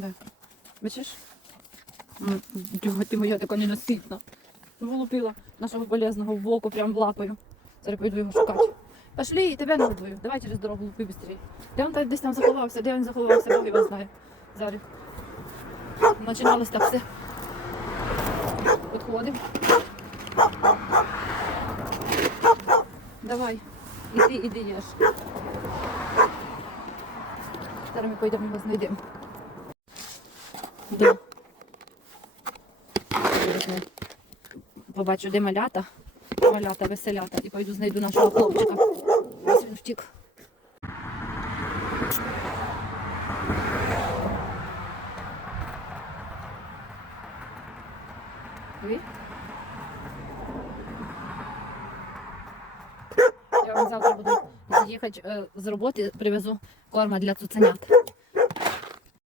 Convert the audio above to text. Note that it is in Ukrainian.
Да. Бачиш? Дюга ти моя така ненаситна. Вилупила нашого полезного в око прям лапою. Зараз пойду його шукати. Пошли, тебе нагодую. Давай через дорогу лупи быстрее. Де він десь там заховався, де він заховався, Бог його знає. Зараз. Починалось так все. Підходимо. Давай, іди, іди їж. Зараз ми пойдемо його знайдемо. Де? Побачу, де малята. Малята, веселята. І пойду знайду нашого хлопчика. Ось він втік. Ви? Я вам завтра буду їхати е, з роботи, привезу корма для цуценят.